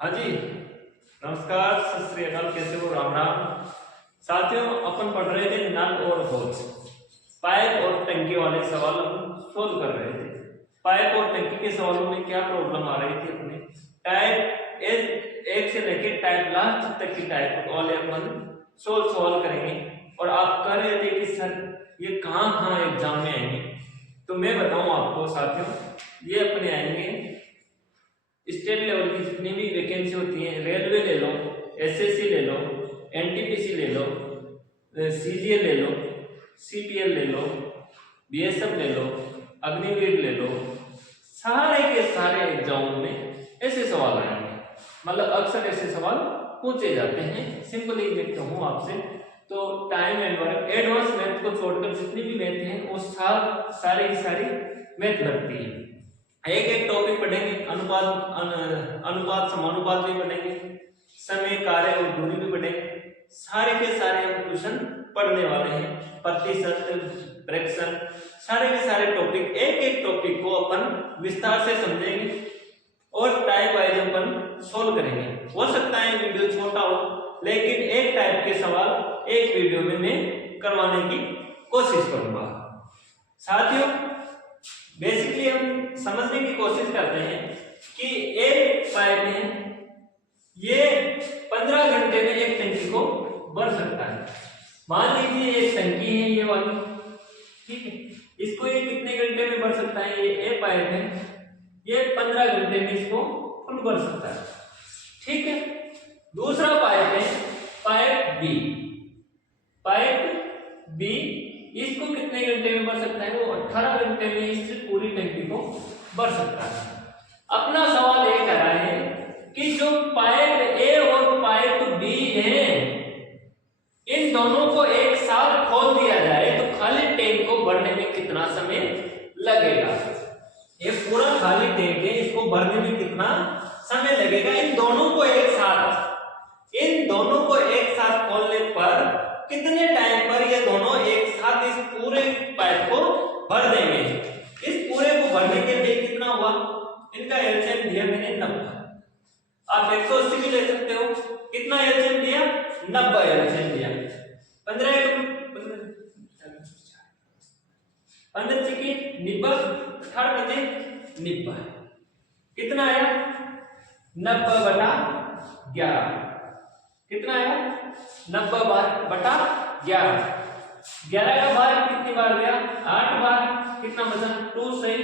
हाँ जी, नमस्कार, सत श्री अकाल। कैसे हो? राम राम। साथियों, अपन पढ़ रहे थे नल और होज, पाइप और टंकी वाले सवाल हम सोल्व कर रहे थे। पाइप और टंकी के सवालों में क्या प्रॉब्लम आ रही थी? अपने टाइप एक से लेकर टाइप लास्ट तक की टाइप वाले अपन सॉल्व करेंगे। और आप कह रहे थे कि सर ये कहाँ कहाँ एग्जाम में आएंगे, तो मैं बताऊं आपको साथियों, ये अपने आएंगे स्टेट लेवल की जितनी भी वैकेंसी होती है। रेलवे ले लो, एसएससी ले लो, एनटीपीसी ले लो, सीजीएल ले लो, सीपीएल ले लो, बीएसएफ ले लो, अग्निवीर ले लो, सारे के सारे एग्जाम में ऐसे सवाल आएंगे। मतलब अक्सर ऐसे सवाल पूछे जाते हैं। सिंपली मैं कहूँ आपसे, तो time and work advance math को छोड़कर जितनी भी मैथ हैं वो सारी की सारी मैथ लगती है। एक एक टॉपिक पढ़ेंगे, अनुपात समानुपात भी पढ़ेंगे, समय कार्य और दूरी भी पढ़ेंगे। सारे के सारे हम क्वेश्चन पढ़ने वाले हैं, प्रतिशत फ्रैक्शन, सारे के सारे टॉपिक, एक एक टॉपिक को अपन विस्तार से समझेंगे और टाइप वाइज अपन सोल्व करेंगे। हो सकता है वीडियो छोटा हो, लेकिन एक टाइप के सवाल एक वीडियो में मैं करवाने की कोशिश करूंगा। साथियों, बेसिकली हम समझने की कोशिश करते हैं कि एक पाइप में ये 15 घंटे में एक टंकी को भर सकता है। मान लीजिए एक टंकी है ये वाली, ठीक है, इसको ये कितने घंटे में भर सकता है? ये ए पाइप है, ये 15 घंटे में इसको फुल भर सकता है, ठीक है। दूसरा पाइप है पाइप बी, पाइप बी इसको कितने घंटे में भर सकता है? वो 18 घंटे में इस पूरी टंकी को भर सकता है। अपना सवाल ये कह रहा है कि जो पाइप ए और पाइप बी है, इन दोनों को एक साथ खोल दिया जाए तो खाली टैंक को भरने में कितना समय लगेगा? ये पूरा खाली टैंक है, इसको भरने में कितना समय लगेगा? इन दोनों को एक साथ खोलने पर कितने टाइम पर ये दोनों एक साथ इस पूरे पाइप को भर देंगे? इस पूरे को भरने के लिए कितना हुआ? इनका एलसीएम दिया मैंने 90। आप 180 भी ले सकते हो। कितना एलसीएम दिया? 90 एलसीएम दिया। 15 चिकी 90, 18 बजे 90 कितना आया? 90/11 कितना आया? 90/11। 11 का भाग कितनी बार गया? 8 बार। कितना बचा? 2 सही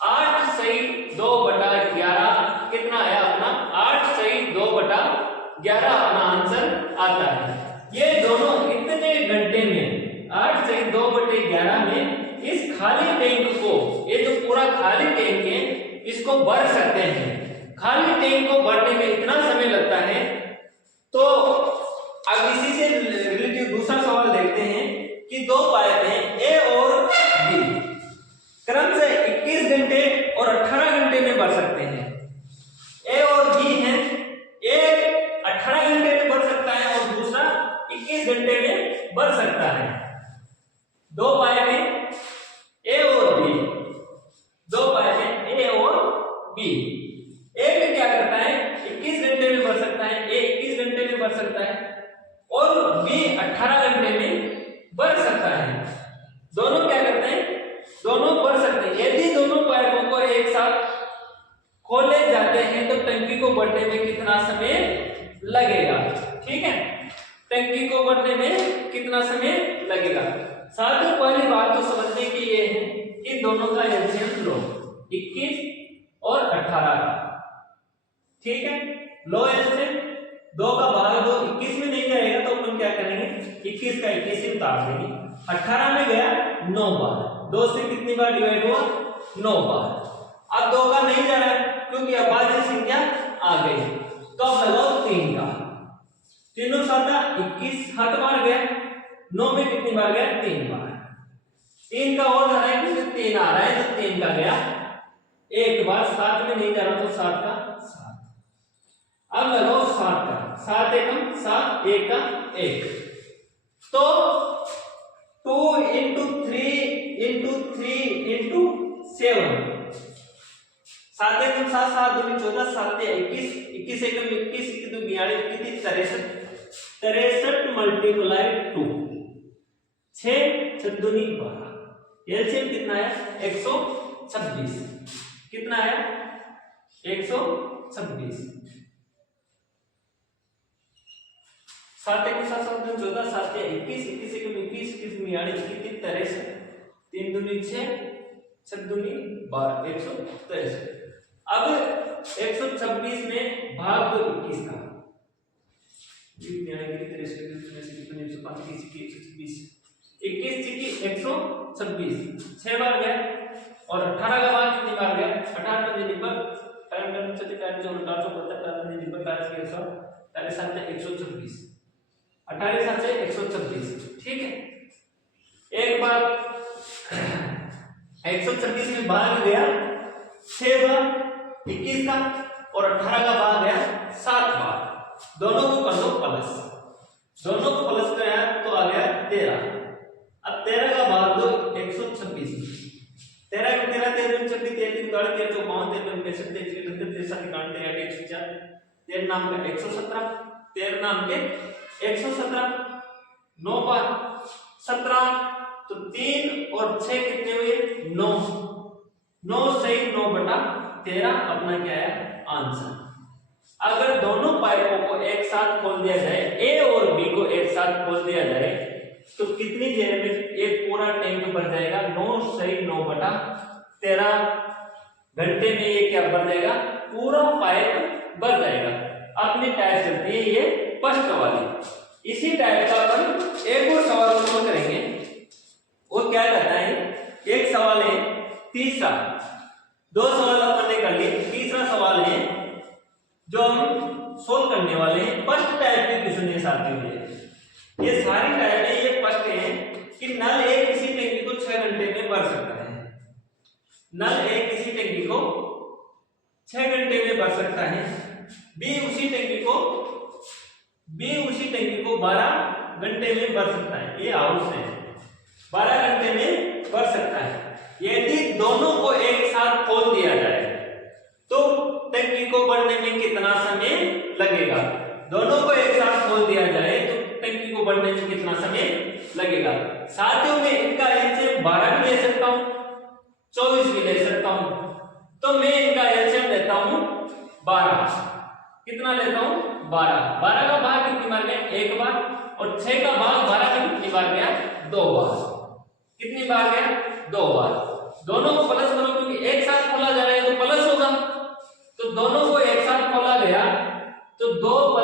8 सही 2/11 कितना आया अपना? 8 सही 2/11 अपना आंसर आता है। ये दोनों इतने घंटे में 8 सही 2/11 में इस खाली टैंक को, ये जो पूरा खाली टैंक है, इसको भर सकते हैं। खाली टैंक को भरने में इतना समय लगता है। तो अब इसी से रिलेटेड दूसरा सवाल देखते हैं कि दो पाइप हैं ए और बी, क्रम से 21 घंटे और 18 घंटे में भर सकते हैं। ए और बी हैं, एक 18 घंटे में भर सकता है और दूसरा 21 घंटे में भर सकता है। दो पाइप हैं ए और बी, दो पाइप हैं ए और बी। एक क्या करता है? 21 घंटे में भर सकता है, ए 21 घंटे में भर सकता है और बी 18 घंटे में भर सकता है। दोनों क्या करते हैं? दोनों भर सकते हैं। यदि दोनों पाइपों को एक साथ खोले जाते हैं तो टंकी को भरने में कितना समय लगेगा? ठीक है, टंकी को भरने में कितना समय लगेगा? साथियों, पहली बात तो समझने की ये है कि दोनों का एलसीएम लो, 21 और 18 का, ठीक है। लो एलसीएम 2 का भाग 2 21 में नहीं जाएगा तो अपन क्या करेंगे? 21 का 21 से उतार देंगे। 18 में गया 9 बार, 2 से कितनी बार डिवाइड हुआ? 9 बार। अब 2 का नहीं जा रहा है क्योंकि अभाज्य संख्या आ गई, तो अब लगाओ 3 का। तीनों साता 21 7 बार गया, 9 में कितनी बार गया? 3 बार। 3 का और जा रहा है क्योंकि 3 आ रहा है तो 3 का गया 1 बार। 7 में नहीं जा रहा तो 7 का 7। अब लगाओ 7 का, 7 एकम 7, 1 का 1, तो 2 × 3 × 3 × 7, 7 एकम 7, 7 दूनी 14, 7 21, 21 एकम 21 की तो 42 कितनी 63 63 मल्टीप्लाई 2 6 6 दूनी 12 एलसीएम कितना है 126 कितना है 126 7 एक 7 7 14 7 21 21 एकम 21 21 42 कितनी 63 3 दूनी 6 6 दूनी 12 163 अब 126 में भाग दो 21 का 126 6 बार गया और 18 का भाग कितनी बार गया 18 में निकल टाइम टाइम से टाइम जो 450 में निकल 100 7 126 18 7 से 126 ठीक है। एक बार 126 में भाग गया 6 बार 21 का और 18 का भाग गया 7 बार दोनों को कर दो प्लस दोनों को प्लस कराया तो आ गया 13 अब 13 का भाग दो 126 13 को 13 13 26 13 13 13 52 13 13 नाम का 117 13 नाम के 117 9 बार 17 तो 3 और 6 कितने हुए 9 9 सही 9 बटा 13 अपना क्या है आंसर। अगर दोनों पाइपों को एक साथ खोल दिया जाए ए और बी को एक साथ खोल दिया जाए तो कितनी देर में एक पूरा टैंक भर जाएगा 9 सही 9 बटा 13 घंटे में ये क्या भर जाएगा पूरा पाइप भर जाएगा। अपनी टाइप चलती है ये फर्स्ट वाली। इसी टाइप का अपन एक और सवाल सॉल्व करेंगे वो क्या कहता है एक सवाल है तीसरा दो सवाल अपन ने कर लिए तीसरा सवाल है जो हम सोल्व करने वाले हैं फर्स्ट टाइप के क्वेश्चन ये साथ में है ये सारी टाइप है ये फर्स्ट है कि नल ए किसी टंकी को 6 घंटे में भर सकता है नल ए किसी टंकी को 6 घंटे में भर सकता है बी उसी टंकी को 12 घंटे में भर सकता है ये हाउस है 12 घंटे में भर सकता है। यदि दोनों को एक साथ खोल दिया जाए तो टंकी को भरने में कितना समय लगेगा दोनों को एक साथ खोल दिया जाए तो टंकी को भरने में कितना समय लगेगा। साथियों में इनका एलसीएम 12 भी ले सकता हूं 24 भी ले सकता हूं तो मैं इनका एलसीएम लेता हूं 12 कितना लेता हूं 12 का भाग कितनी बार गया एक बार और 6 का भाग 12 में कितनी बार गया 2 बार कितनी बार गया 2 बार। दोनों को प्लस करो क्योंकि एक साथ खोला जा रहा है तो प्लस होगा तो दोनों को एक साथ खोला गया तो 2 +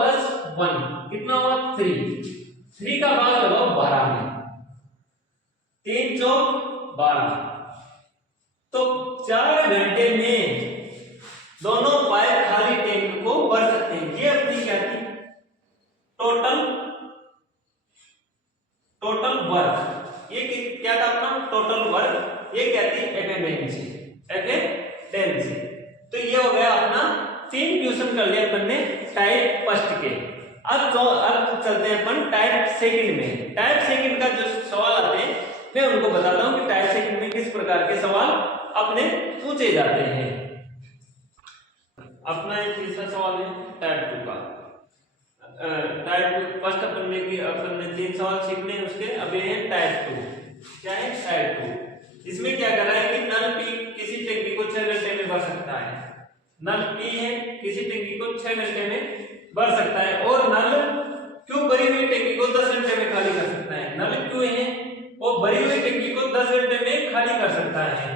1 कितना हुआ 3 का भाग लगाओ 12 में 3 चौक 12 तो 4 घंटे में दोनों पाइप खाली टैंक को भर सकते हैं। ये अपनी क्या थी टोटल वर्क ये क्या था अपना टोटल वर्क ये क्या थी एफिशिएंसी तो ये हो गया अपना 3 क्वेश्चन कर लिया अपन ने टाइप फर्स्ट के। अब चलते हैं अपन टाइप सेकंड में। टाइप सेकंड का जो सवाल आते हैं मैं उनको बताता हूं कि टाइप सेकंड में किस प्रकार के सवाल अपने पूछे जाते हैं। अपना एक तीसरा सवाल है टाइप 2 का टाइप 2 फर्स्ट अपन ने 3 सवाल सीखने उसके अभी है टाइप 2 क्या है टाइप 2 इसमें क्या कर रहा है कि नल पी किसी टंकी को 6 घंटे में भर सकता है नल पी है किसी टंकी को 6 घंटे में भर सकता है और नल क्यों भरी हुई टंकी को 10 घंटे में खाली कर सकता है नल क्यों है वो भरी हुई टंकी को 10 घंटे में खाली कर सकता है।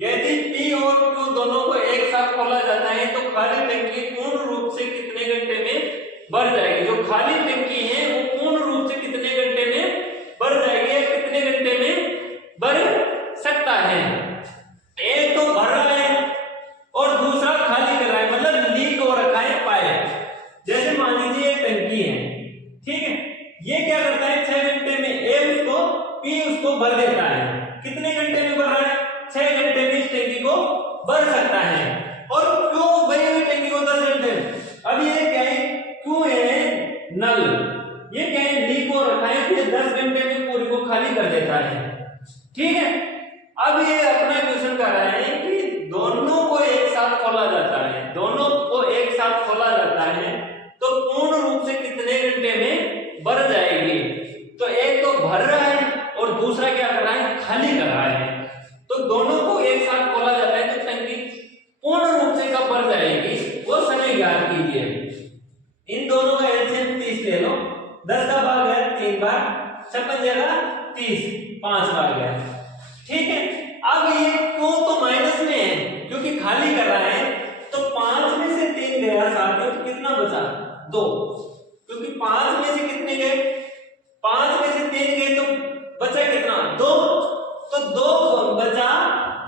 यदि पी और क्यू दोनों को एक साथ खोला जाता है तो खाली टंकी पूर्ण रूप से कितने घंटे में भर जाएगी जो खाली टंकी है वो पूर्ण रूप से कितने घंटे में भर जाएगी या कितने घंटे में भर सकता है। एक तो भर रहा है और दूसरा खाली कर रहा है मतलब लीक हो रखा है पाइप जैसे मान लीजिए एक टंकी है ठीक है ये क्या करता है 6 घंटे में ए उसको पी उसको भर देता है कितने घंटे में भर रहा है 6 घंटे में इस टंकी को भर सकता है और क्यों भरी हुई टंकी को 10 घंटे अब ये क्या है क्यों है नल है। इन दोनों का एलसीएम 30 ले लो, 10 का भाग गया 3 बार, 56 जगह 30, 5 बार गया। ठीक है, अब ये क्यों तो माइनस में है क्योंकि खाली कर रहा है, तो 5 में से 3 गया साथ में, तो कितना बचा 2, क्योंकि 5 में से कितने गए, 5 में से 3 गए तो बचा कितना 2, तो 2 बचा,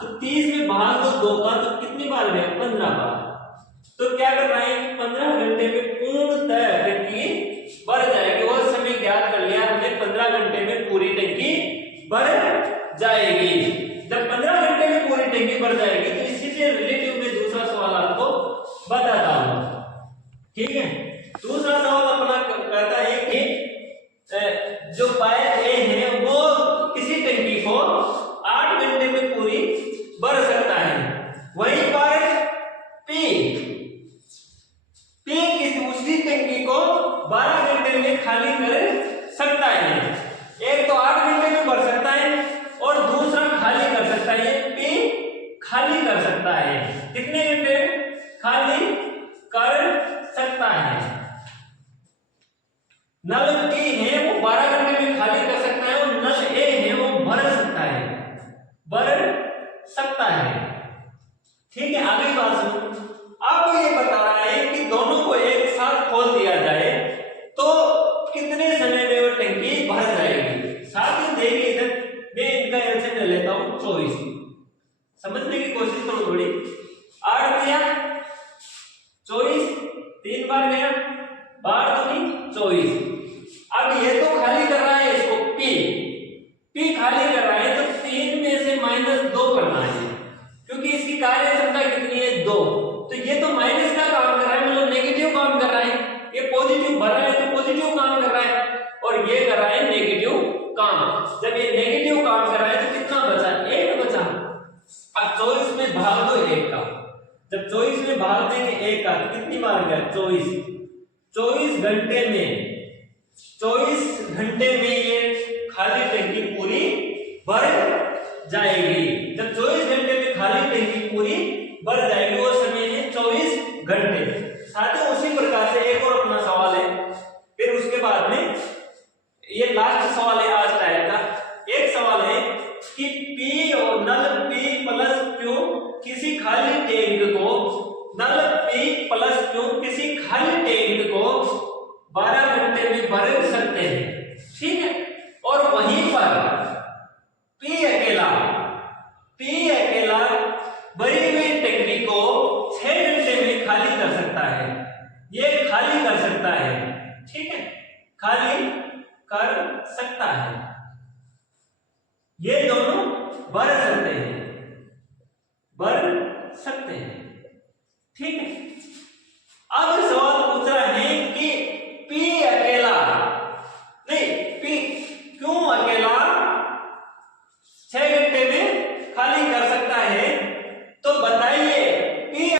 तो 30 में भाग दो 2 का, तो कितनी बार गया 15 बार। तो क्या करना है कि 15 घंटे में पूर्णतः टंकी भर जाएगी, वो समय ज्ञात कर लिया हमने, 15 घंटे में पूरी टंकी भर जाएगी। जब 15 घंटे में पूरी टंकी भर जाएगी तो इसी से रिलेटिव में दूसरा सवाल आपको बताता हूं। ठीक है, दूसरा सवाल अपना कहता है कि जो पाइप ए है वो किसी टंकी को 8 घंटे में पूरी भर सकता है, वहीं पर पी किसी उसी टंकी को 12 घंटे में खाली कर सकता है। एक तो 8 घंटे में भर सकता है और दूसरा खाली कर सकता है, पी खाली कर सकता है, कितने घंटे खाली कर सकता है। नल पी है वो 12 घंटे में खाली कर सकता है और नल ए है वो भर सकता है, भर सकता है। ठीक है, आगे बात सुनो। अब ये बता रहा है कि दोनों को एक साथ खोल दिया जाए तो कितने समय में वो टंकी भर जाएगी। साथ ही देखिए इधर मैं इनका आंसर ले लेता हूं 24, समझने की कोशिश करो थोड़ी। 8 दिया 24, 3 बार गया, बार दूनी 24। अब ये तो खाली कर रहा है, इसको पी खाली कर रहा है, तो 3 में से -2 करना है क्योंकि इसकी कार्य क्षमता कितनी है 2, तो ये तो माइनस का काम कर रहा है, मतलब नेगेटिव काम कर रहा है। ये पॉजिटिव भर रहा है तो पॉजिटिव काम कर रहा है और ये कर रहा है नेगेटिव काम। जब ये नेगेटिव काम कर रहा है तो कितना बचा 1 बचा। अब 24 में भाग दो 1 का, जब 24 में भाग देंगे 1 का तो कितनी बार गया 24, 24 घंटे में, 24 घंटे में ये खाली टंकी पूरी भर जाएगी। जब 24 घंटे में खाली टंकी पूरी भर जाएगी वो समय है 24 घंटे। साथियों उसी प्रकार से एक और अपना सवाल है, फिर उसके बाद में ये लास्ट सवाल है आज टाइप का। एक सवाल है कि P और नल P प्लस Q किसी खाली टैंक को, नल P प्लस Q किसी खाली टैंक को 12 घंटे में भर सकते हैं। ठीक है, और वहीं पर P अकेला भरी हुई टंकी को 6 घंटे में खाली कर सकता है, ये खाली कर सकता है। ठीक है, खाली कर सकता है, ये दोनों भर सकते हैं, भर सकते हैं। ठीक है, अब सवाल पूछ रहा है